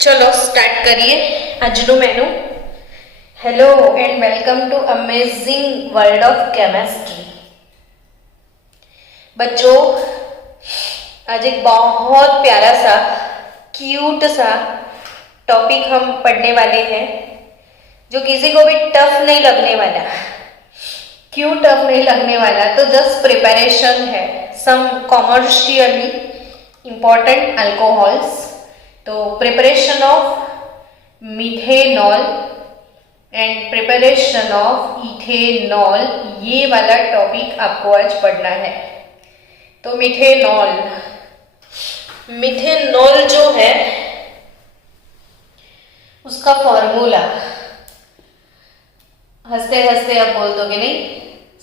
चलो स्टार्ट करिए આજનો menu. Hello and welcome to amazing world of chemistry. बच्चों, आज एक बहुत प्यारा सा क्यूट सा टॉपिक हम पढ़ने वाले हैं जो किसी को भी टफ नहीं लगने वाला। क्यों टफ नहीं लगने वाला? तो जस्ट प्रिपरेशन है सम कॉमर्शियली इंपॉर्टेंट अल्कोहल्स। तो preparation of methanol and preparation of ethanol, ये वाला टॉपिक आपको आज पढ़ना है। तो मिथेनॉल मिथेनॉल जो है उसका फॉर्मूला हंसते हंसते आप बोल दोगे नहीं,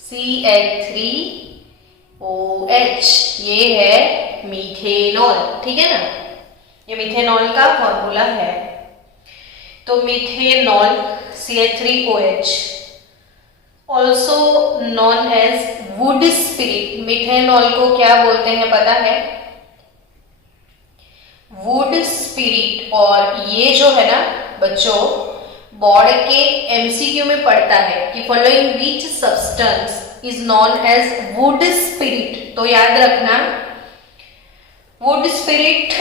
CH3OH, ये है मिथेनॉल। ठीक है ना, ये मिथेनॉल का फॉर्मूला है। तो methanol CH3OH also known as wood spirit. Methanol को क्या बोलते हैं पता है? Wood spirit. और ये जो है ना बच्चों, बोर्ड के MCQ में पढ़ता है कि following which substance is known as wood spirit. तो याद रखना, वुड स्पिरिट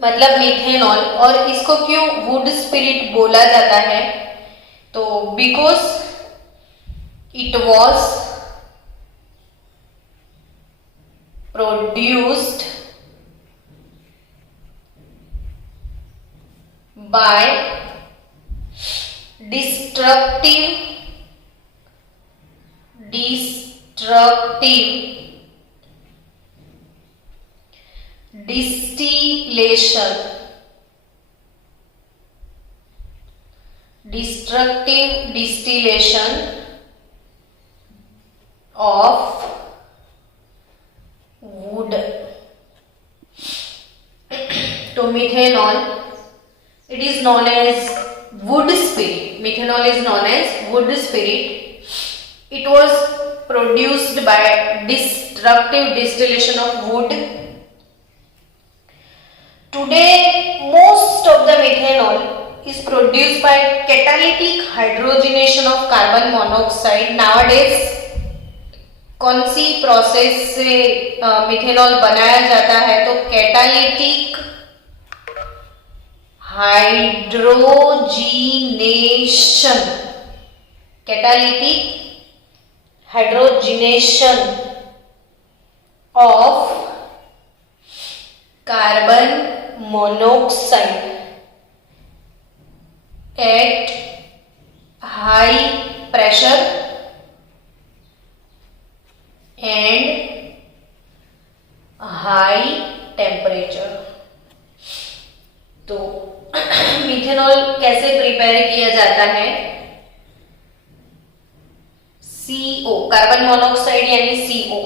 मतलब मिथेनॉल। और इसको क्यों वुड स्पिरिट बोला जाता है? तो because it was produced by destructive distillation of wood। तो methanol it is known as wood spirit। methanol is known as wood spirit। it was produced by destructive distillation of wood। today most of the methanol is produced by catalytic hydrogenation of carbon monoxide। nowadays कौन सी process से methanol बनाया जाता है? तो catalytic hydrogenation. Catalytic hydrogenation of carbon monoxide at high pressure and high temperature. तो methanol कैसे prepare किया जाता है? CO, कार्बन मोनोक्साइड यानी CO।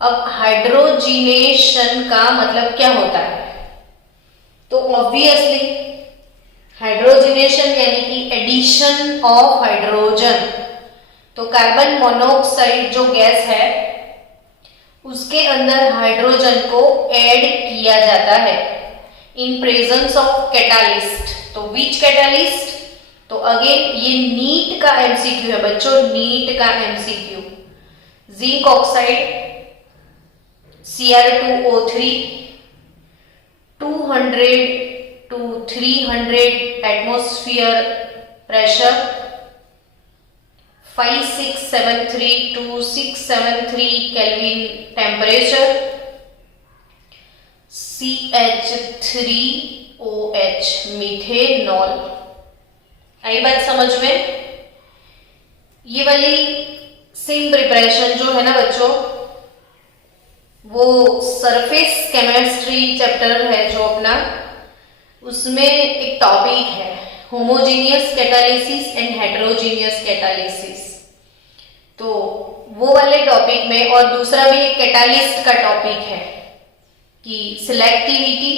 अब हाइड्रोजिनेशन का मतलब क्या होता है? तो ऑब्वियसली हाइड्रोजिनेशन यानी कि एडिशन ऑफ हाइड्रोजन। तो कार्बन मोनोक्साइड जो गैस है उसके अंदर हाइड्रोजन को ऐड किया जाता है इन प्रेजेंस ऑफ कैटालिस्ट। तो विच कैटालिस्ट? तो अगेन ये नीट का MCQ है बच्चों, नीट का MCQ। Zinc oxide Cr2O3 200 to 300 atmosphere pressure, 5673 to 673 kelvin temperature, CH3OH methanol. आई बात समझ में? ये वाली सेम प्रिपरेशन जो है ना बच्चों, वो सरफेस केमिस्ट्री चैप्टर है जो अपना, उसमें एक टॉपिक है homogeneous catalysis and heterogeneous catalysis. तो वो वाले टॉपिक में, और दूसरा भी एक कैटालिस्ट का टॉपिक है कि सिलेक्टिविटी।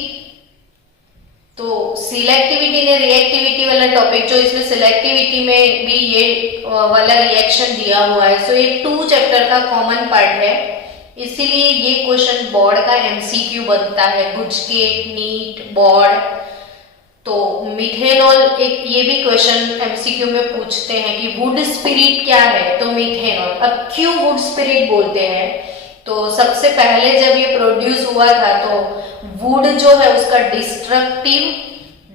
तो सिलेक्टिविटी ने रिएक्टिविटी वाला टॉपिक जो, इसमें सिलेक्टिविटी में भी ये वाला रिएक्शन दिया हुआ है। सो ये 2 चैप्टर का कॉमन पार्ट है। इसीलिए ये क्वेश्चन बोर्ड का एमसीक्यू बनता है, गुजकेट, नीट, बोर्ड। तो मिथेनॉल, एक ये भी क्वेश्चन एमसीक्यू में पूछते हैं कि वुड स्पिरिट क्या है, तो मिथेनॉल। अब क्यों वुड स्पिरिट बोलते हैं, तो सबसे पहले जब ये प्रोड्यूस हुआ था तो वुड जो है उसका डिस्ट्रक्टिव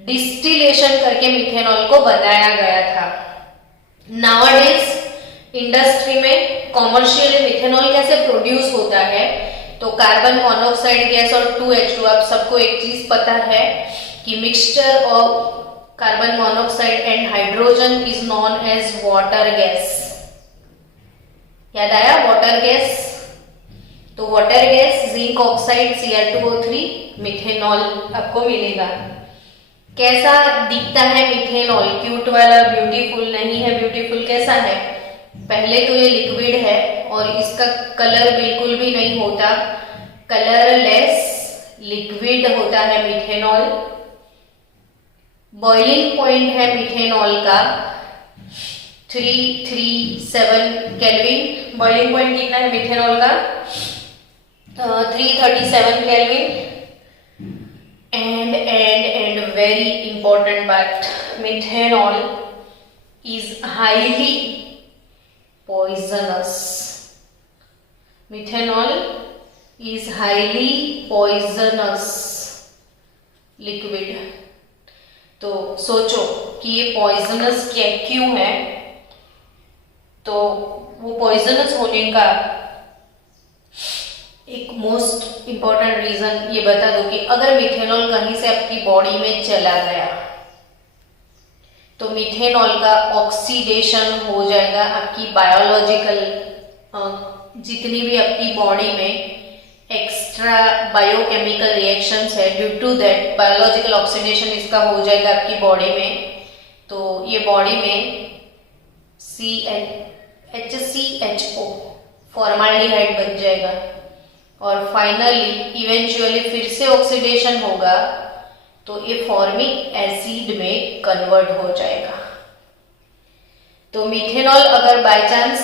डिस्टिलेशन करके मिथेनॉल को बनाया गया था। नाउअडेज इंडस्ट्री में कॉमर्शियली मिथेनॉल कैसे प्रोड्यूस होता है, तो कार्बन मोनोऑक्साइड गैस और 2H2। आप सबको एक चीज पता है कि mixture of carbon monoxide and hydrogen is known as water gas. याद आया वाटर गैस, तो water gas zinc oxide Cl2O3 methanol आपको मिलेगा। कैसा दिखता है मिथेनॉल, क्यूट वाला, ब्यूटीफुल नहीं है, ब्यूटीफुल कैसा है, पहले तो ये लिक्विड है और इसका कलर बिल्कुल भी नहीं होता, कलरलेस लिक्विड होता है मिथेनॉल। बॉइलिंग पॉइंट है मिथेनॉल का 337 केल्विन। बॉइलिंग पॉइंट कितना है मिथेनॉल का, 337 केल्विन। एंड वेरी इंपॉर्टेंट बात, methanol is highly poisonous. Methanol is highly poisonous liquid. तो सोचो कि ये पॉइजनस क्यों है, तो वो पॉइजनस होने का एक मोस्ट इंपॉर्टेंट रीजन ये बता दो कि अगर मिथेनॉल कहीं से आपकी बॉडी में चला गया तो मिथेनॉल का ऑक्सीडेशन हो जाएगा। आपकी बायोलॉजिकल जितनी भी आपकी बॉडी में एक्स्ट्रा बायोकेमिकल रिएक्शंस है, due to that biological oxidation इसका हो जाएगा आपकी बॉडी में। तो ये बॉडी में HCHO फॉर्माल्डिहाइड बन जाएगा और फाइनली इवेंचुअली फिर से ऑक्सीडेशन होगा तो ये फॉर्मिक एसिड में कन्वर्ट हो जाएगा। तो मिथेनॉल अगर बाय चांस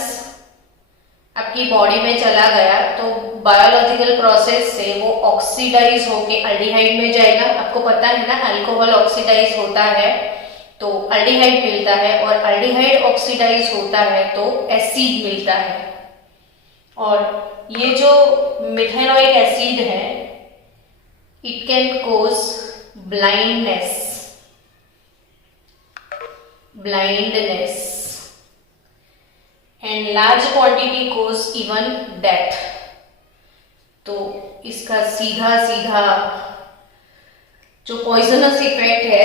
आपकी बॉडी में चला गया तो बायोलॉजिकल प्रोसेस से वो ऑक्सीडाइज होके अल्डिहाइड में जाएगा। आपको पता है ना, अल्कोहल ऑक्सीडाइज होता है तो अल्डिहाइड मिलता है और अल्डिहाइड ऑक्सीडाइज होता है तो एसिड मिलता है। और ये जो मिथेनोइक एसिड है it can cause blindness and large quantity cause even death। तो इसका सीधा सीधा जो पॉइजनस इफेक्ट है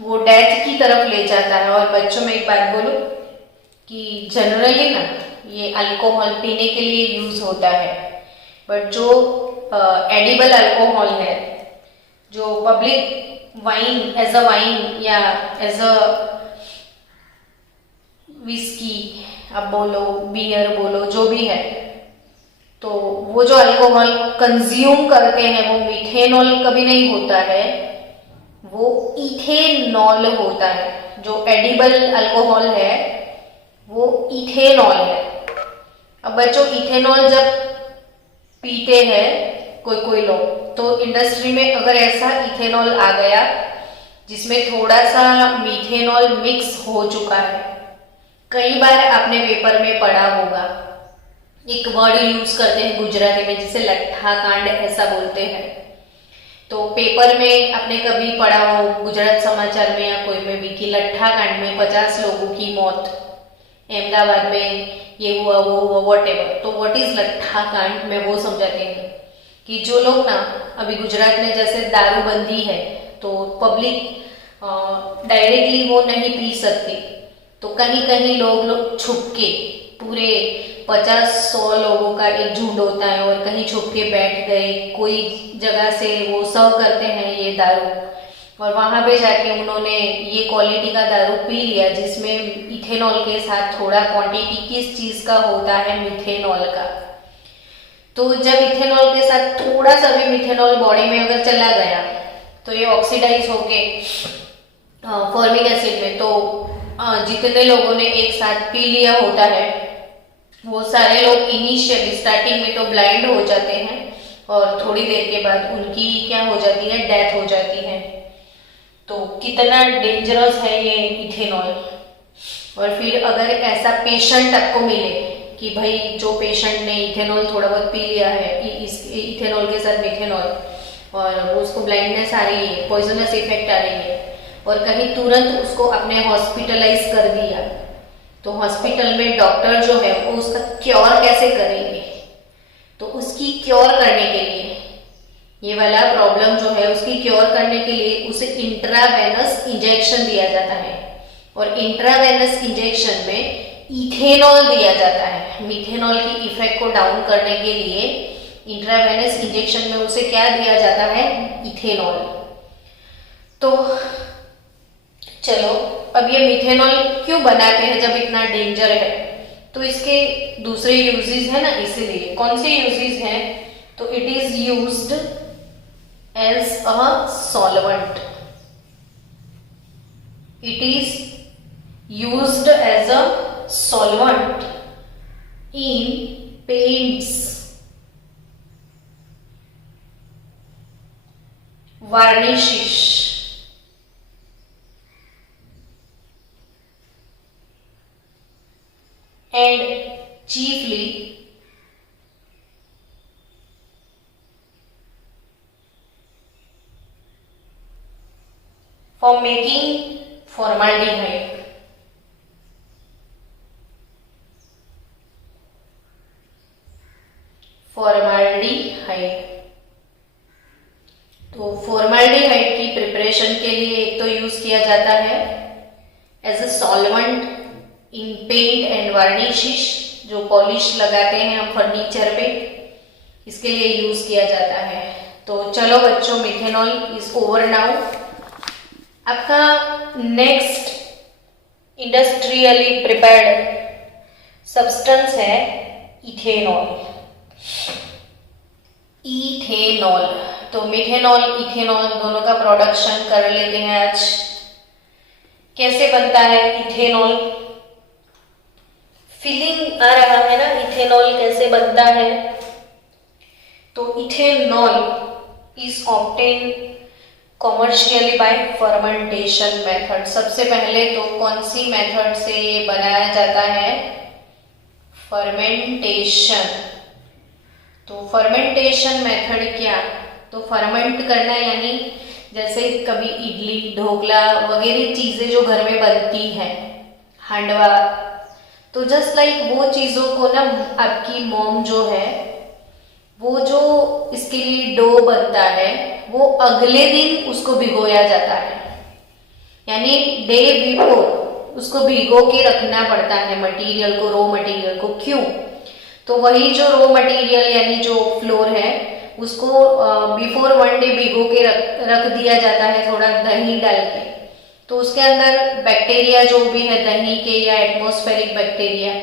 वो डेथ की तरफ ले जाता है। और बच्चों में एक बात बोलूं कि जनरली ना ये अल्कोहल पीने के लिए यूज होता है, बट जो एडिबल अल्कोहल है, जो public wine as a wine या एज अ विस्की अब बोलो, बियर बोलो, जो भी है, तो वो जो अल्कोहल कंज्यूम करते हैं वो मिथेनॉल कभी नहीं होता है, वो इथेनॉल होता है। जो एडिबल अल्कोहल है वो इथेनॉल है। अब बच्चों इथेनॉल जब पीते हैं कोई लोग, तो इंडस्ट्री में अगर ऐसा इथेनॉल आ गया जिसमें थोड़ा सा मिथेनॉल मिक्स हो चुका है, कई बार आपने पेपर में पढ़ा होगा, एक वर्ड यूज करते हैं गुजराती में जिसे लट्ठा कांड ऐसा बोलते हैं। तो पेपर में आपने कभी पढ़ा हो गुजरात समाचार में या कोई में भी कि लट्ठा कांड में 50 लोगों की मौत, अहमदाबाद में ये हुआ वो हुआ, वॉटेवर। तो व्हाट इज लट्ठा कांड, मैं वो समझाती हूँ कि जो लोग ना अभी गुजरात में जैसे दारूबंदी है तो पब्लिक डायरेक्टली वो नहीं पी सकती, तो कहीं कहीं लोग छुप के, पूरे 50-100 लोगों का एक झुंड होता है और कहीं छुप के बैठ गए, कोई जगह से वो सर्व करते हैं ये दारू, और वहां पे जाके उन्होंने ये क्वालिटी का दारू पी लिया जिसमें इथेनॉल के साथ थोड़ा क्वांटिटी किस चीज का होता है, मिथेनॉल का। तो जब इथेनॉल के साथ थोड़ा सा भी मिथेनॉल बॉडी में अगर चला गया तो ये ऑक्सीडाइज होके फॉर्मिक एसिड में, तो जितने लोगों ने एक साथ पी लिया होता है वो सारे लोग इनिशियली स्टार्टिंग में तो ब्लाइंड हो जाते हैं और थोड़ी देर के बाद उनकी क्या हो जाती है, डेथ हो जाती है। तो कितना डेंजरस है ये इथेनॉल। और फिर अगर ऐसा पेशेंट आपको मिले कि भाई जो पेशेंट ने इथेनॉल थोड़ा बहुत पी लिया है, इस इथेनॉल के साथ मिथेनॉल, और उसको ब्लाइंडनेस आ रही है, पॉइजनस इफेक्ट आ रही है, और कहीं तुरंत उसको अपने हॉस्पिटलाइज कर दिया, तो हॉस्पिटल में डॉक्टर जो है वो उसका क्योर कैसे करेंगे? तो उसकी क्योर करने के लिए, ये वाला प्रॉब्लम जो है उसकी क्योर करने के लिए उसे इंट्रावेनस इंजेक्शन दिया जाता है। और इंट्रावेनस इंजेक्शन में इथेनॉल दिया जाता है। मिथेनॉल की इफेक्ट को डाउन करने के लिए इंट्रावेनस इंजेक्शन में उसे क्या दिया जाता है? इथेनॉल। तो चलो, अब ये मिथेनॉल क्यों बनाते हैं जब इतना डेंजर है? तो इसके दूसरे यूजेस है ना, इसीलिए। कौन से यूजेस हैं? तो it is used as a solvent. It is used as a solvent in paints, varnishes, and chiefly for making formaldehyde. Formaldehyde. तो फॉर्माल्डिहाइड की प्रिपरेशन के लिए एक तो यूज किया जाता है as a solvent in paint and varnishes, जो पॉलिश लगाते हैं हम फर्नीचर पे, इसके लिए यूज किया जाता है। तो चलो बच्चों, मिथेनॉल इज ओवर नाउ। आपका नेक्स्ट इंडस्ट्रियली प्रिपेयर्ड सब्सटेंस है इथेनॉल। इथेनॉल, तो मिथेनॉल इथेनॉल दोनों का प्रोडक्शन कर लेते हैं आज। कैसे बनता है इथेनॉल? फीलिंग आ रहा है ना, इथेनॉल कैसे बनता है? तो ethanol is obtain commercially bye fermentation method. सबसे पहले तो कौन सी मेथड से ये बनाया जाता है? फर्मेंटेशन। तो फर्मेंटेशन मेथड क्या? तो फर्मेंट करना यानी जैसे कभी इडली, ढोकला वगैरह चीजें जो घर में बनती है, हांडवा, तो जस्ट लाइक वो चीजों को ना आपकी मॉम जो है, वो जो इसके लिए डो बनता है वो अगले दिन उसको भिगोया जाता है, यानी डे बिफोर उसको भिगो के रखना पड़ता है मटेरियल को, रॉ मटेरियल को। क्यों? तो वही जो रॉ मटेरियल यानी जो फ्लोर है उसको बिफोर 1 डे भिगो के रख दिया जाता है, थोड़ा दही डाल के। तो उसके अंदर बैक्टीरिया जो भी है दही के या एटमॉस्फेरिक बैक्टीरिया,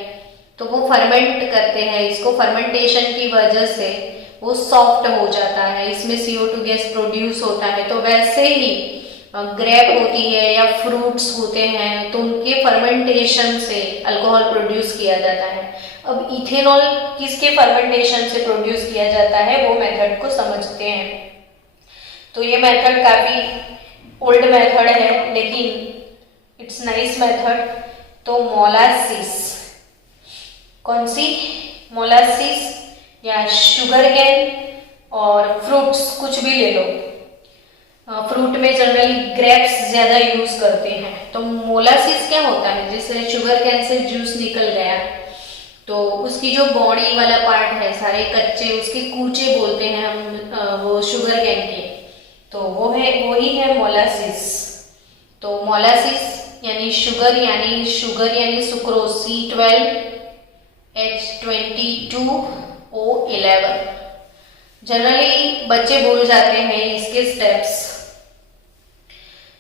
तो वो फर्मेंट करते हैं इसको। फर्मेंटेशन की वजह से वो सॉफ्ट हो जाता है, इसमें CO2 गैस प्रोड्यूस होता है। तो वैसे ही ग्रेप होती है या फ्रूट्स होते हैं, तो उनके फर्मेंटेशन से अल्कोहल प्रोड्यूस किया जाता है। अब इथेनॉल किसके फर्मेंटेशन से प्रोड्यूस किया जाता है, वो मेथड को समझते हैं। तो ये मेथड काफी ओल्ड मेथड है, लेकिन इट्स नाइस मेथड। तो मोलासिस, कौन सी? मोलासिस या शुगर केन और फ्रूट्स, कुछ भी ले लो। फ्रूट में जनरली ग्रेप्स ज्यादा यूज करते हैं। तो मोलासिस क्या होता है? जैसे शुगर केन से जूस निकल गया, तो उसकी जो बॉडी वाला पार्ट है, सारे कच्चे उसके कूचे बोलते हैं हम वो शुगर केन के, तो वो है, वही है मोलासिस। तो मोलासिस यानी शुगर यानी सुक्रोज, C12H22O11। जनरली बच्चे भूल जाते हैं इसके स्टेप्स,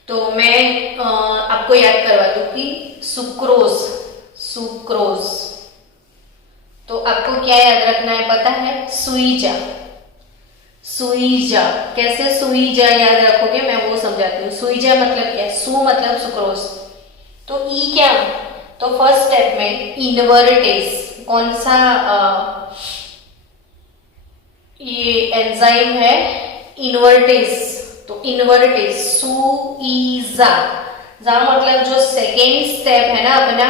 तो मैं आपको याद करवा दूं कि सुक्रोज, तो आपको क्या याद रखना है पता है? सुईजा। कैसे सुईजा याद रखोगे, मैं वो समझाती हूँ। सुईजा मतलब क्या? सु मतलब सुक्रोज, तो ई क्या? तो तो फर्स्ट स्टेप में इनवर्टेज, कौन सा ये एंजाइम है इनवर्टेज, तो इनवर्टेज सुईजा, जा मतलब जो सेकेंड स्टेप है ना अपना,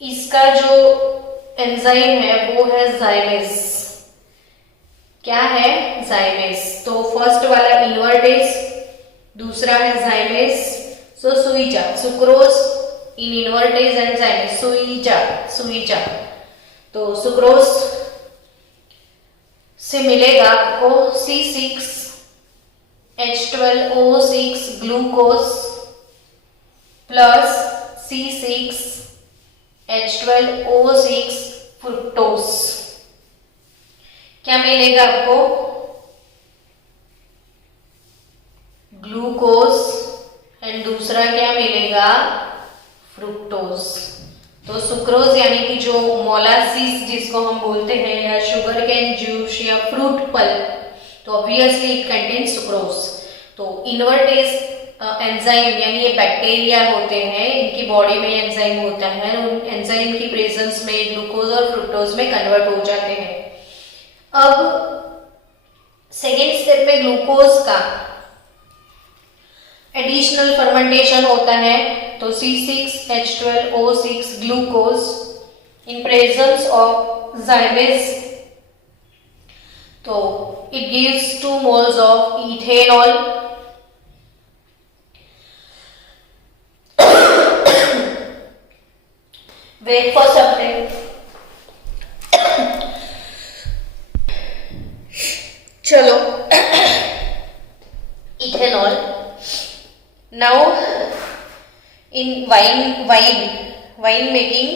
इसका जो एंजाइम है वो है जाइमेज। क्या है? जाइमेज। तो फर्स्ट वाला इनवर्टेज, दूसरा है जाइमेज। सो सुईजा, sucrose in invertase and zymase, सुईजा। तो सुक्रोज से मिलेगा आपको C6H12O6 glucose plus C6H12O6 fructose. क्या मिलेगा आपको? ग्लूकोज एंड दूसरा क्या मिलेगा? फ्रुक्टोज। तो सुक्रोज यानी कि जो मोलासिस जिसको हम बोलते हैं, या शुगर कैन जूस या फ्रूट पल्प, तो ऑब्वियसली इट कंटेन्स सुक्रोज। तो इनवर्टेज एंजाइम यानी ये बैक्टीरिया होते हैं, इनकी बॉडी में एंजाइम होता है, उन एंजाइम की प्रेजेंस में ग्लूकोज और फ्रुक्टोज में कन्वर्ट हो जाते हैं। अब सेकेंड स्टेप में ग्लूकोज का एडिशनल फर्मेंटेशन होता है, तो C6H12O6 glucose in presence of zymase, तो it gives 2 moles of ethanol. Wait for some time. चलो, ethanol. Now in wine making,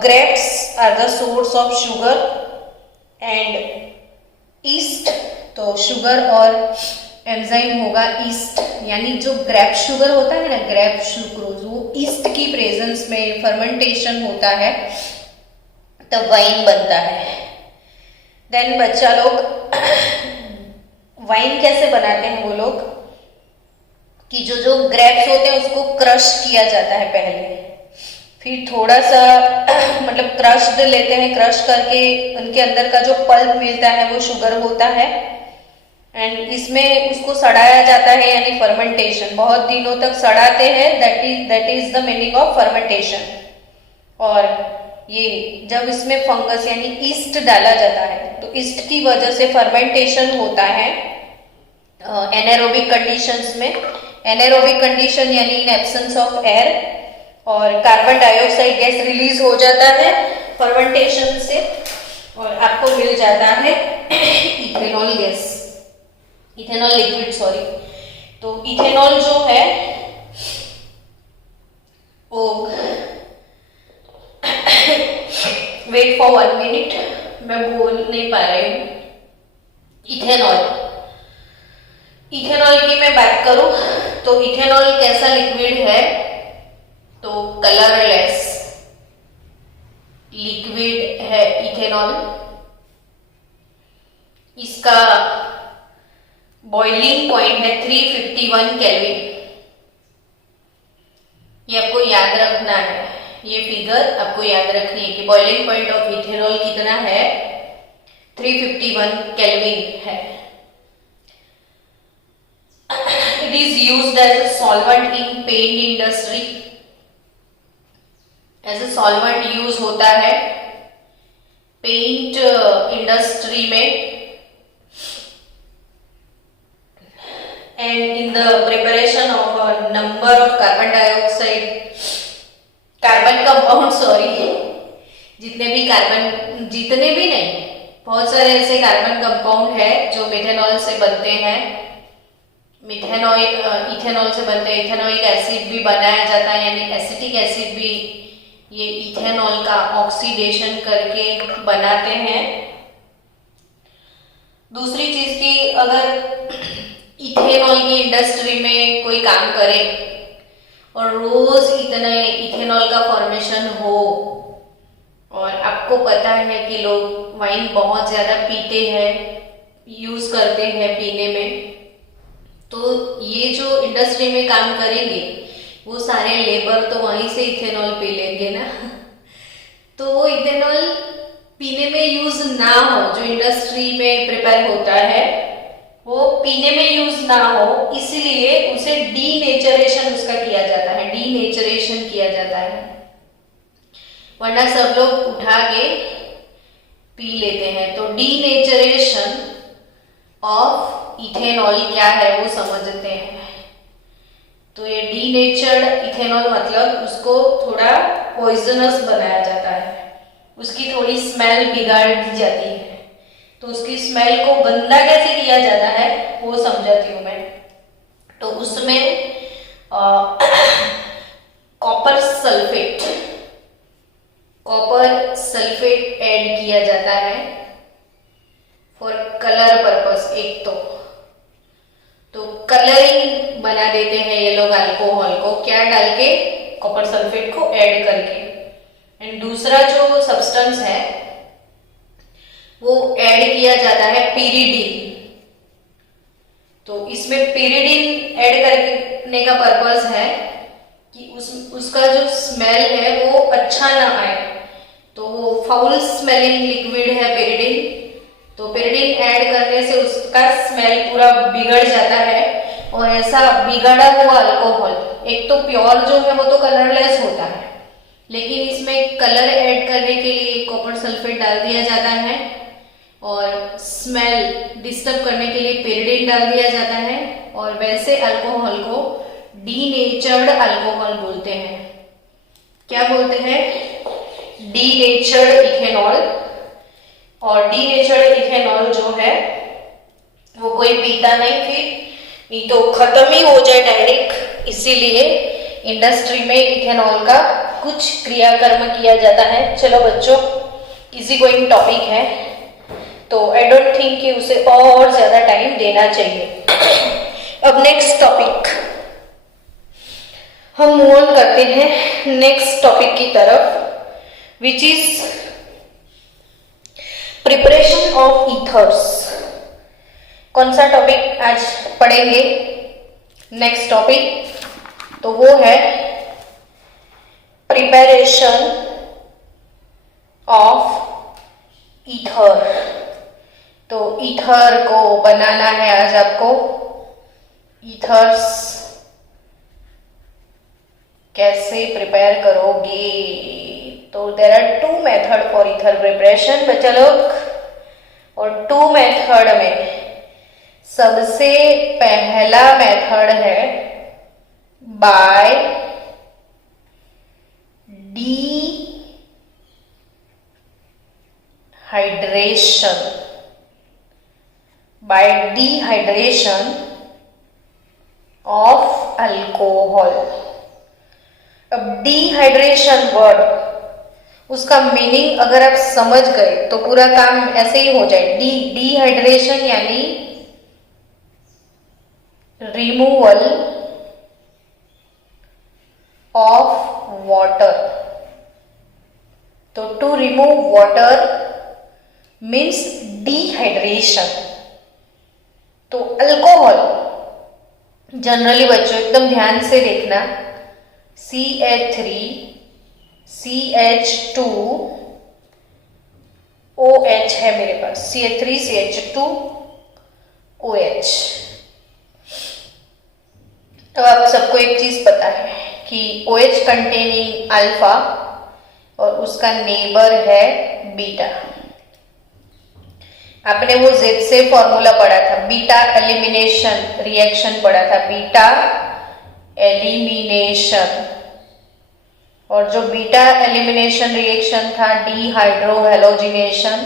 grapes are the source of sugar and yeast, तो sugar और enzyme होगा east, यानी जो grep sugar होता है ना, ग्रेप सुक्रोज, वो ईस्ट की प्रेजेंस में फर्मेंटेशन होता है तब वाइन बनता है। देन बच्चा लोग वाइन कैसे बनाते हैं वो लोग, कि जो ग्रेप्स होते हैं उसको क्रश किया जाता है पहले, फिर थोड़ा सा मतलब क्रश्ड लेते हैं, क्रश करके उनके अंदर का जो पल्प मिलता है वो शुगर होता है, एंड इसमें उसको सड़ाया जाता है, यानी फर्मेंटेशन। बहुत दिनों तक सड़ाते हैं, that is the meaning of fermentation. और ये जब इसमें फंगस यानी ईस्ट डाला जाता है, तो ईस्ट की वजह से फर्मेंटेशन होता है एनारोबिक कंडीशंस में। एनारोबिक कंडीशन यानी इन एब्सेंस ऑफ एयर, और कार्बन डाइऑक्साइड गैस रिलीज हो जाता है फर्मेंटेशन से, और आपको मिल जाता है ethanol gas, ethanol liquid, sorry. तो इथेनॉल जो है वो वेट फॉर 1 minute, मैं बोल नहीं पा रही हूँ। इथेनॉल की मैं बात करूं तो इथेनॉल कैसा लिक्विड है, तो कलरलेस लिक्विड है इथेनॉल। इसका बॉइलिंग पॉइंट है 351 केल्विन। ये आपको याद रखना है, ये फिगर आपको याद रखनी है कि बॉइलिंग पॉइंट ऑफ इथेनॉल कितना है, 351 केल्विन है। It is used as a solvent in paint industry. As a solvent use होता है पेंट इंडस्ट्री में, and in the preparation of a number of carbon compound, जितने भी नहीं, बहुत सारे ऐसे कार्बन कंपाउंड है जो मिथेनॉल से बनते हैं, इथेनॉल से बनते हैं। इथेनोइक एसिड भी बनाया जाता है, यानी एसिटिक एसिड भी ये इथेनॉल का ऑक्सीडेशन करके बनाते हैं। दूसरी चीज की, अगर इथेनॉल की इंडस्ट्री में कोई काम करे और रोज इतने इथेनॉल का फॉर्मेशन हो, और आपको पता है कि लोग वाइन बहुत ज्यादा पीते हैं, यूज करते हैं पीने में, तो ये जो इंडस्ट्री में काम करेंगे वो सारे लेबर तो वहीं से इथेनॉल पी लेंगे ना। तो वो इथेनॉल पीने में यूज ना हो, जो इंडस्ट्री में प्रिपेयर होता है वो पीने में यूज ना हो, इसलिए उसे डीनेचरेशन उसका किया जाता है, डीनेचरेशन किया जाता है। वरना सब लोग उठा के पी लेते हैं। तो डीनेचरेशन ऑफ इथेनॉल क्या है वो समझते हैं। तो ये डीनेचर्ड इथेनॉल मतलब उसको थोड़ा पॉइजनस बनाया जाता है, उसकी थोड़ी स्मेल बिगाड़ दी जाती है। तो उसकी स्मेल को गंदा कैसे किया जाता है वो समझाती हूँ मैं। तो उसमें कॉपर सल्फेट ऐड किया जाता है फॉर कलर पर्पस। एक तो कलरिंग बना देते हैं ये लोग अल्कोहल को, क्या डाल के, कॉपर सल्फेट को ऐड करके। एंड दूसरा जो सब्सटेंस है वो ऐड किया जाता है पिरिडीन। तो इसमें पिरिडीन ऐड करने का पर्पस है कि उसका जो स्मेल है वो अच्छा ना आए। तो वो फाउल स्मेलिंग लिक्विड है पिरिडीन, तो पिरिडीन ऐड करने से उसका स्मेल पूरा बिगड़ जाता है। और ऐसा बिगड़ा हुआ अल्कोहल, एक तो प्योर जो है वो तो कलरलेस होता है, लेकिन इसमें कलर ऐड करने के लिए कॉपर सल्फेट डाल दिया जाता है और स्मेल डिस्टर्ब करने के लिए पिरिडीन डाल दिया जाता है। और वैसे अल्कोहल को डीनेचर्ड अल्कोहल बोलते हैं। क्या बोलते हैं? Denatured ethanol. और डीनेचर्ड इथेनॉल जो है वो कोई पीता नहीं, फिर ये तो खत्म ही हो जाए डायरेक्ट, इसीलिए इंडस्ट्री में इथेनॉल का कुछ क्रियाकर्म किया जाता है। चलो बच्चों, इजी गोइंग टॉपिक है, तो आई डोंट थिंक कि उसे और ज्यादा टाइम देना चाहिए। अब नेक्स्ट टॉपिक हम मूव ऑन करते हैं नेक्स्ट टॉपिक की तरफ, which is preparation of ethers. कौन सा टॉपिक आज पढ़ेंगे? नेक्स्ट टॉपिक तो वो है प्रिपरेशन ऑफ ईथर। तो ईथर को बनाना है आज आपको। ईथर्स कैसे प्रिपेयर करोगे? तो there are 2 method for ether preparation बच्चा लोग, और 2 मेथड में सबसे पहला मेथड है बाय डिहाइड्रेशन ऑफ अल्कोहल। अब डिहाइड्रेशन वर्ड, उसका मीनिंग अगर आप समझ गए तो पूरा काम ऐसे ही हो जाए। डिहाइड्रेशन यानी रिमूवल ऑफ वाटर। तो to remove water means dehydration. तो अल्कोहल जनरली बच्चों एकदम ध्यान से देखना, CH3 CH2 OH है मेरे पास, CH3 CH2 OH। तो आप सबको एक चीज पता है कि OH कंटेनिंग अल्फा और उसका नेबर है बीटा। आपने वो Z से फॉर्मूला पढ़ा था, बीटा एलिमिनेशन रिएक्शन पढ़ा था, बीटा एलिमिनेशन। और जो बीटा एलिमिनेशन रिएक्शन था डिहाइड्रोहेलोजिनेशन,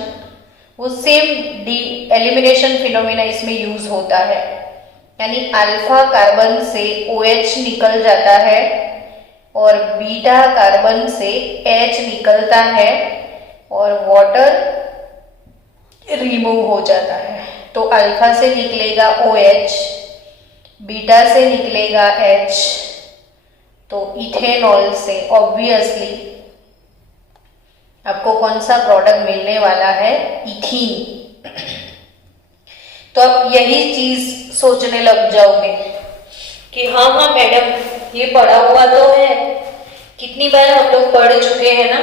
वो सेम डी एलिमिनेशन फिनोमिना इसमें यूज होता है। यानी अल्फा कार्बन से OH निकल जाता है और बीटा कार्बन से H निकलता है और वाटर रिमूव हो जाता है। तो अल्फा से निकलेगा OH, बीटा से निकलेगा H, तो इथेनॉल से ऑब्वियसली आपको कौन सा प्रोडक्ट मिलने वाला है? इथीन। तो आप यही चीज सोचने लग जाओगे कि हाँ मैडम ये पढ़ा हुआ तो है, कितनी बार हम लोग पढ़ चुके हैं ना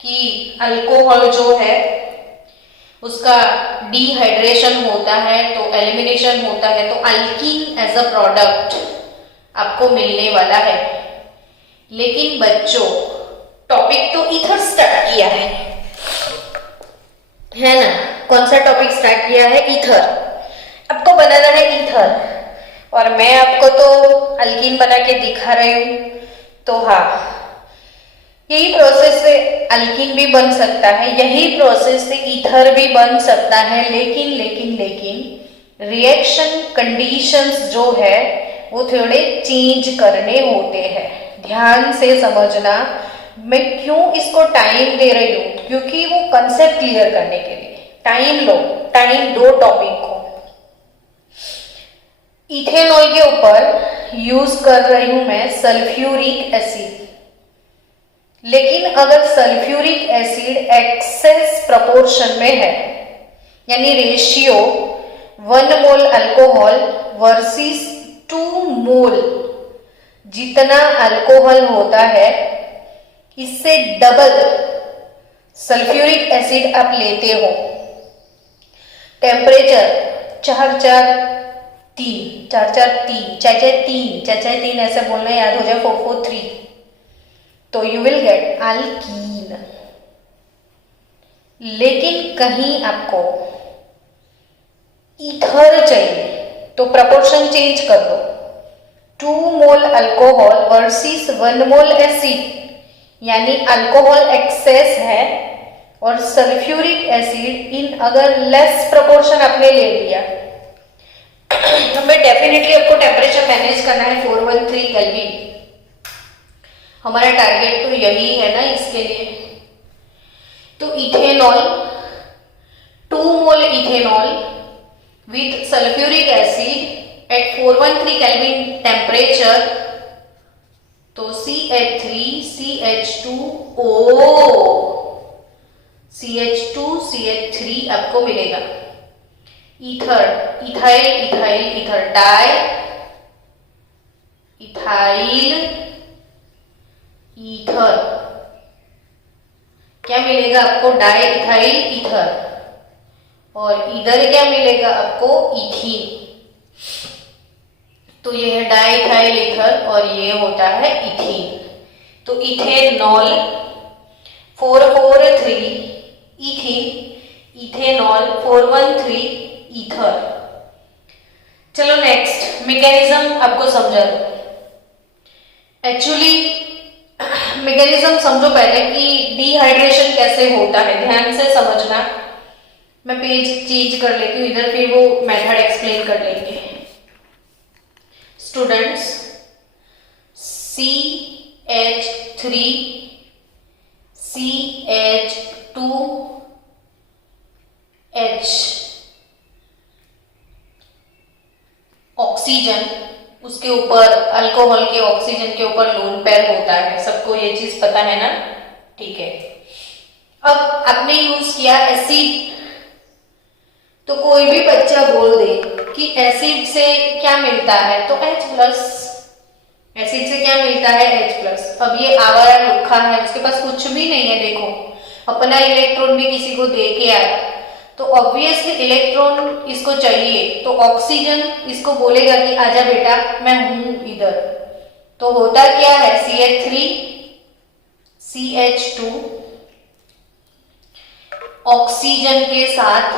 कि अल्कोहल जो है उसका डिहाइड्रेशन होता है तो एलिमिनेशन होता है, तो अल्कीन एज अ प्रोडक्ट आपको मिलने वाला है। लेकिन बच्चों टॉपिक तो ईथर स्टार्ट किया है ना? कौन सा टॉपिक स्टार्ट किया है? ईथर। आपको बनाना है ईथर और मैं आपको तो अल्कीन बना के दिखा रही हूं। तो हाँ, यही प्रोसेस से अल्कीन भी बन सकता है, यही प्रोसेस से ईथर भी बन सकता है। लेकिन रिएक्शन कंडीशंस जो है वो थोड़े चेंज करने होते हैं। ध्यान से समझना, मैं क्यों इसको टाइम दे रही हूं, क्योंकि वो कंसेप्ट क्लियर करने के लिए टाइम लो, टाइम दो टॉपिक को। इथेनॉल के ऊपर यूज कर रही हूं मैं सल्फ्यूरिक एसिड। लेकिन अगर सल्फ्यूरिक एसिड एक्सेस प्रोपोर्शन में है, यानी रेशियो 1 मोल अल्कोहल वर्सेस 2 मोल, जितना अल्कोहल होता है इससे डबल सल्फ्यूरिक एसिड आप लेते हो। टेम्परेचर 443 ऐसे बोलना याद हो जाए, 443, तो यू विल गेट अल्कीन। लेकिन कहीं आपको ईथर चाहिए तो प्रपोर्शन चेंज कर दो। 2 मोल अल्कोहल वर्सेस 1 मोल एसिड, यानी अल्कोहल एक्सेस है और सल्फ्यूरिक एसिड इन अगर लेस प्रोपोर्शन आपने ले लिया हमें डेफिनेटली आपको टेम्परेचर मैनेज करना है 413 केल्विन। हमारा टारगेट तो यही है ना इसके लिए। तो ethanol 2 mole ethanol with sulphuric acid at 413 kelvin temperature, तो CH3CH2O CH2CH3 आपको मिलेगा। Ether, ethyl ethyl ether, diethyl ether, क्या मिलेगा आपको? Diethyl ether. और इधर क्या मिलेगा आपको? इथीन। तो ये है डाई इथाइल ईथर और ये होता है इथीन। तो इथेनॉल 443 इथीन, इथेनॉल 413 ईथर। चलो नेक्स्ट मैकेनिज्म आपको समझा दो। एक्चुअली मैकेनिज्म समझो पहले कि डिहाइड्रेशन कैसे होता है, ध्यान से समझना। मैं पेज चेंज कर लेती हूँ इधर, फिर वो मेथड एक्सप्लेन कर लेंगे। स्टूडेंट्स, CH3 CH2H ऑक्सीजन, उसके ऊपर अल्कोहल के ऑक्सीजन के ऊपर लोन पेयर होता है, सबको ये चीज पता है ना? ठीक है। अब आपने यूज किया एसिड, तो कोई भी बच्चा बोल दे कि एसिड से क्या मिलता है, तो H+। एसिड से क्या मिलता है? H+। अब ये आवारा रुखा है, उसके पास कुछ भी नहीं है। देखो, अपना इलेक्ट्रॉन भी किसी को दे के आया, तो ऑब्वियसली इलेक्ट्रॉन इसको चाहिए, तो ऑक्सीजन इसको बोलेगा कि आजा बेटा, मैं हूं इधर। तो होता क्या है? CH3 CH2 ऑक्सीजन के साथ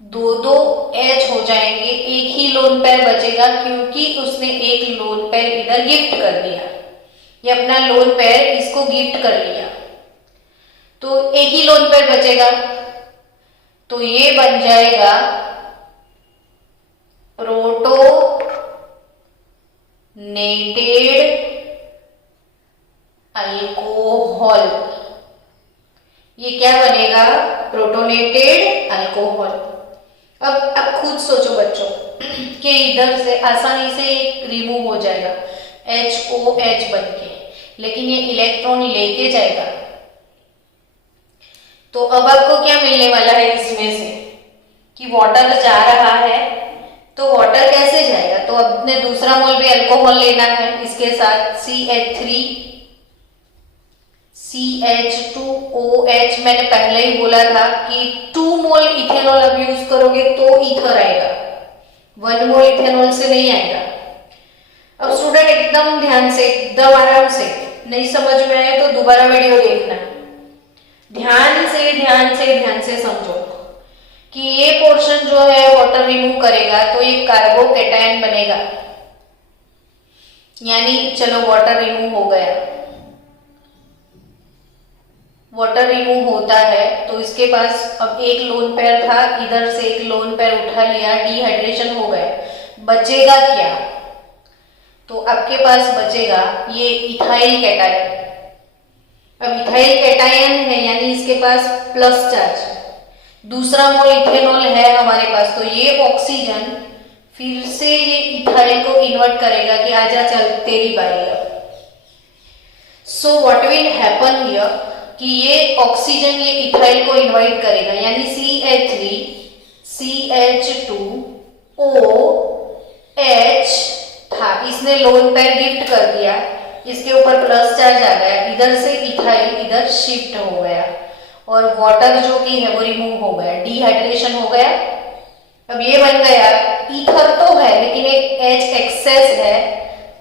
दो H हो जाएंगे, एक ही लोन पेयर बचेगा, क्योंकि उसने एक लोन पेयर इधर गिफ्ट कर दिया। ये अपना लोन पेयर इसको गिफ्ट कर लिया, तो एक ही लोन पेयर बचेगा। तो ये बन जाएगा प्रोटोनेटेड अल्कोहल। ये क्या बनेगा? Protonated alcohol. अब आप खुद सोचो बच्चों कि इधर से आसानी से रिमूव हो जाएगा HOH बन के, लेकिन ये इलेक्ट्रॉन लेके जाएगा। तो अब आपको क्या मिलने वाला है इसमें से कि वाटर जा रहा है, तो वाटर कैसे जाएगा? तो अपने दूसरा मोल भी अल्कोहल लेना है, इसके साथ CH3 CH2OH। मैंने पहले ही बोला था कि 2 मोल इथेनॉल अब यूज करोगे तो ईथर आएगा, 1 मोल इथेनॉल से नहीं आएगा। अब स्टूडेंट एकदम ध्यान से, एकदम आराम से, नहीं समझ में आए तो दोबारा वीडियो देखना, ध्यान से समझो कि ये पोर्शन जो है वाटर रिमूव करेगा तो ये कार्बोकेटायन बनेगा, यानी चलो वाटर रिमूव हो गया। वाटर रिमूव होता है तो इसके पास अब एक लोन पेयर था, इधर से एक लोन पेयर उठा लिया, डिहाइड्रेशन हो गया, बचेगा क्या? तो आपके पास बचेगा ये इथाइल कैटायन। अब इथाइल कैटायन है यानी इसके पास प्लस चार्ज, दूसरा मोल इथेनॉल है हमारे पास, तो ये ऑक्सीजन फिर से ये इथाइल को इन्वर्ट करेगा कि आजा चल तेरी बारी अब। So what will happen here कि ये ऑक्सीजन ये इथाइल को इन्वाइट करेगा, यानी CH3 CH2OH था, इसने लोन पेयर गिफ्ट कर दिया, इसके ऊपर प्लस चार्ज आ गया, इधर से इथाइल इधर शिफ्ट हो गया और वाटर जो कि है वो रिमूव हो गया, डिहाइड्रेशन हो गया। अब ये बन गया ईथर तो है लेकिन एक H एक्सेस है,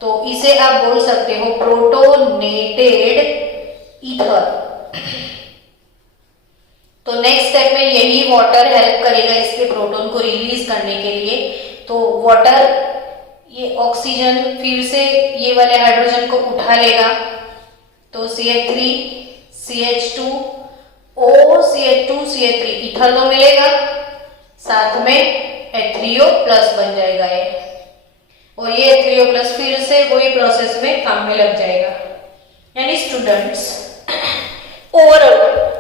तो इसे आप बोल सकते हो प्रोटोनेटेड ईथर। तो नेक्स्ट स्टेप में यही वाटर हेल्प करेगा इसके प्रोटॉन को रिलीज करने के लिए। तो वाटर ये ऑक्सीजन फिर से ये वाले हाइड्रोजन को उठा लेगा, तो CH3 CH2O CH2 CH3 ether तो मिलेगा, साथ में H3O प्लस बन जाएगा ये, और ये H3O प्लस फिर से वही प्रोसेस में काम में लग जाएगा। यानी स्टूडेंट्स ओवरऑल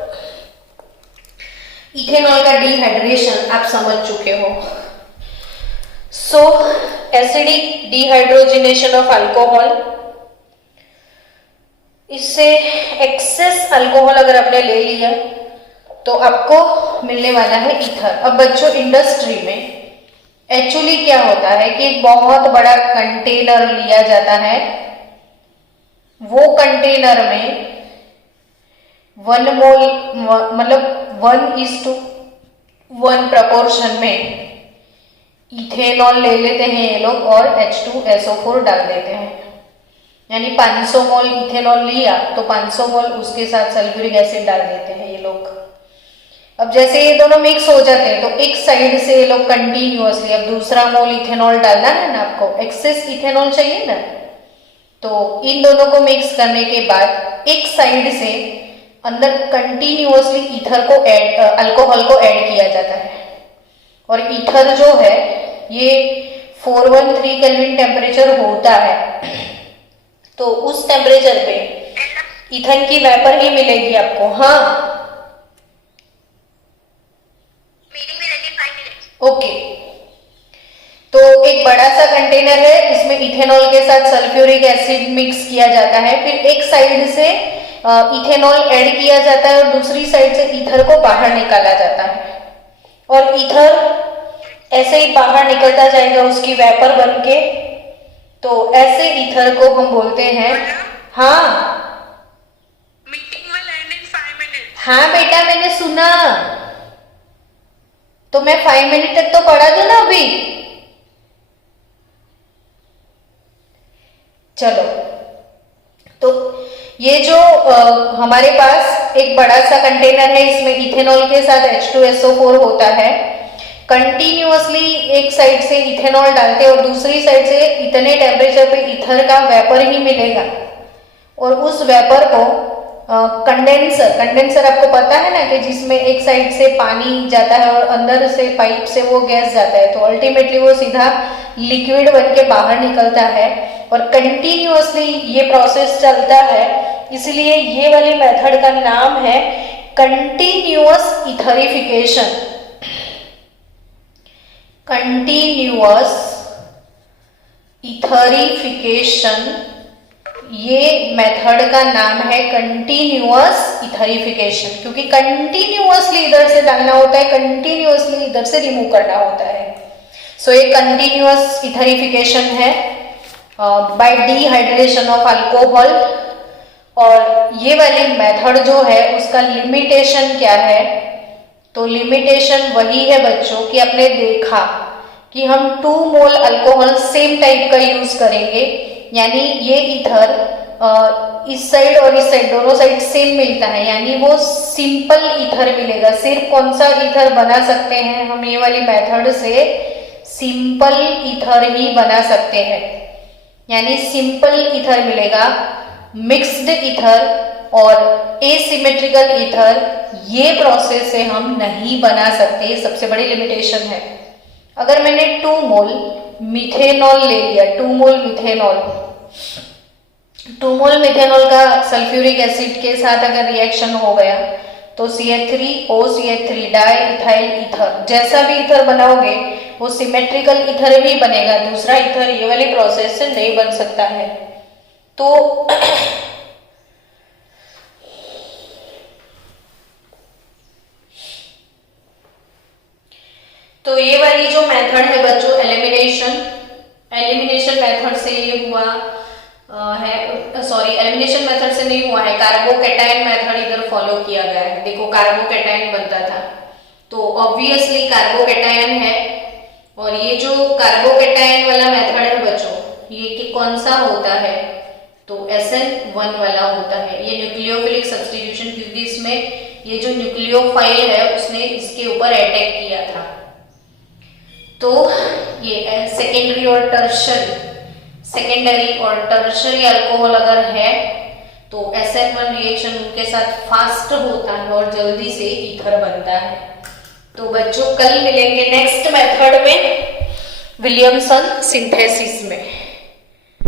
इथेनॉल का डिहाइड्रेशन आप समझ चुके हो। So acidic dehydrogenation of alcohol, इससे एक्सेस अल्कोहल अगर आपने ले लिया तो आपको मिलने वाला है ईथर। अब बच्चों इंडस्ट्री में एक्चुअली क्या होता है कि एक बहुत बड़ा कंटेनर लिया जाता है, वो कंटेनर में 1 मोल मतलब 1:1 प्रपोर्शन में इथेनॉल ले लेते हैं ये लोग और H2SO4 डाल देते हैं, यानी 500 मोल इथेनॉल लिया तो 500 मोल उसके साथ सल्फ्यूरिक एसिड डाल देते हैं ये लोग। अब जैसे ये दोनों मिक्स हो जाते हैं तो एक साइड से ये लोग कंटिन्यूअसली, अब दूसरा मोल इथेनॉल डालना है ना, आपको एक्सेस इथेनॉल चाहिए ना, तो इन दोनों को मिक्स करने के बाद एक साइड से अंदर कंटिन्यूअसली ईथर को अल्कोहल को ऐड किया जाता है, और ईथर जो है ये 413 केल्विन टेम्परेचर होता है, तो उस टेम्परेचर पे ईथन की वेपर ही मिलेगी आपको। हाँ ओके, तो एक बड़ा सा कंटेनर है, इसमें इथेनॉल के साथ सल्फ्यूरिक एसिड मिक्स किया जाता है, फिर एक साइड से इथेनॉल ऐड किया जाता है और दूसरी साइड से ईथर को बाहर निकाला जाता है, और ईथर ऐसे ही बाहर निकलता जाएगा उसकी वेपर बनके, तो ऐसे ईथर को हम बोलते हैं। हाँ meeting will and in 5 minutes. हाँ बेटा मैंने सुना, तो मैं 5 मिनट तक तो पढ़ा दूं ना अभी। चलो, तो ये जो हमारे पास एक बड़ा सा कंटेनर है, इसमें इथेनॉल के साथ H2SO4 होता है, कंटिन्यूअसली एक साइड से इथेनॉल डालते और दूसरी साइड से इतने टेम्परेचर पे ईथर का वेपर ही मिलेगा, और उस वेपर को कंडेंसर आपको पता है ना कि जिसमें एक साइड से पानी जाता है और अंदर से पाइप से वो गैस जाता है, तो अल्टीमेटली वो सीधा लिक्विड बन के बाहर निकलता है, और कंटिन्यूअसली ये प्रोसेस चलता है, इसलिए ये वाली मेथड का नाम है कंटिन्यूअस इथरिफिकेशन। कंटिन्यूअस इथरिफिकेशन, ये मेथड का नाम है कंटिन्यूअस इथरिफिकेशन, क्योंकि कंटिन्यूअसली इधर से डालना होता है, कंटिन्यूअसली इधर से रिमूव करना होता है। सो ये कंटिन्यूअस इथरिफिकेशन है बाय डिहाइड्रेशन ऑफ अल्कोहल। और ये वाली मेथड जो है उसका लिमिटेशन क्या है? तो लिमिटेशन वही है बच्चों कि आपने देखा कि हम 2 मोल अल्कोहल सेम टाइप का यूज करेंगे, यानी ये ईथर इस साइड और इस साइड दोनों साइड सेम मिलता है, यानी वो सिंपल ईथर मिलेगा। सिर्फ कौन सा ईथर बना सकते हैं हम? ये वाली मेथड से सिंपल ईथर ही बना सकते हैं, यानी सिंपल ईथर मिलेगा। मिक्स्ड ईथर और एसिमेट्रिकल ईथर ये प्रोसेस से हम नहीं बना सकते, सबसे बड़ी लिमिटेशन है। अगर मैंने 2 मोल मिथेनॉल ले लिया, 2 मोल मिथेनॉल, 2 मोल मिथेनॉल का सल्फ्यूरिक एसिड के साथ अगर रिएक्शन हो गया तो CH3OCH3 डाई इथाइल ईथर, जैसा भी ईथर बनाओगे वो सिमेट्रिकल ईथर भी बनेगा। दूसरा ईथर ये वाली प्रोसेस से नहीं बन सकता है। तो ये वाली जो मेथड है बच्चों एलिमिनेशन मेथड से ये हुआ है, सॉरी एलिमिनेशन मेथड से नहीं हुआ है, कार्बोकैटायन मेथड इधर फॉलो किया गया है। देखो कार्बोकैटायन बनता था तो ऑब्वियसली कार्बोकैटायन है, और ये जो कार्बोकैटायन वाला मेथड है बच्चों ये कि कौन सा होता है? तो SN1 वाला होता है। ये न्यूक्लियोफिलिक सब्स्टिट्यूशन, क्योंकि इसमें ये जो न्यूक्लियोफाइल है उसने इसके ऊपर अटैक किया था। तो ये सेकेंडरी और टर्शरी अल्कोहल अगर है तो SN1 रिएक्शन उनके साथ फास्ट होता है और जल्दी से ईथर बनता है। तो बच्चों कल मिलेंगे नेक्स्ट मेथड में, विलियमसन सिंथेसिस में।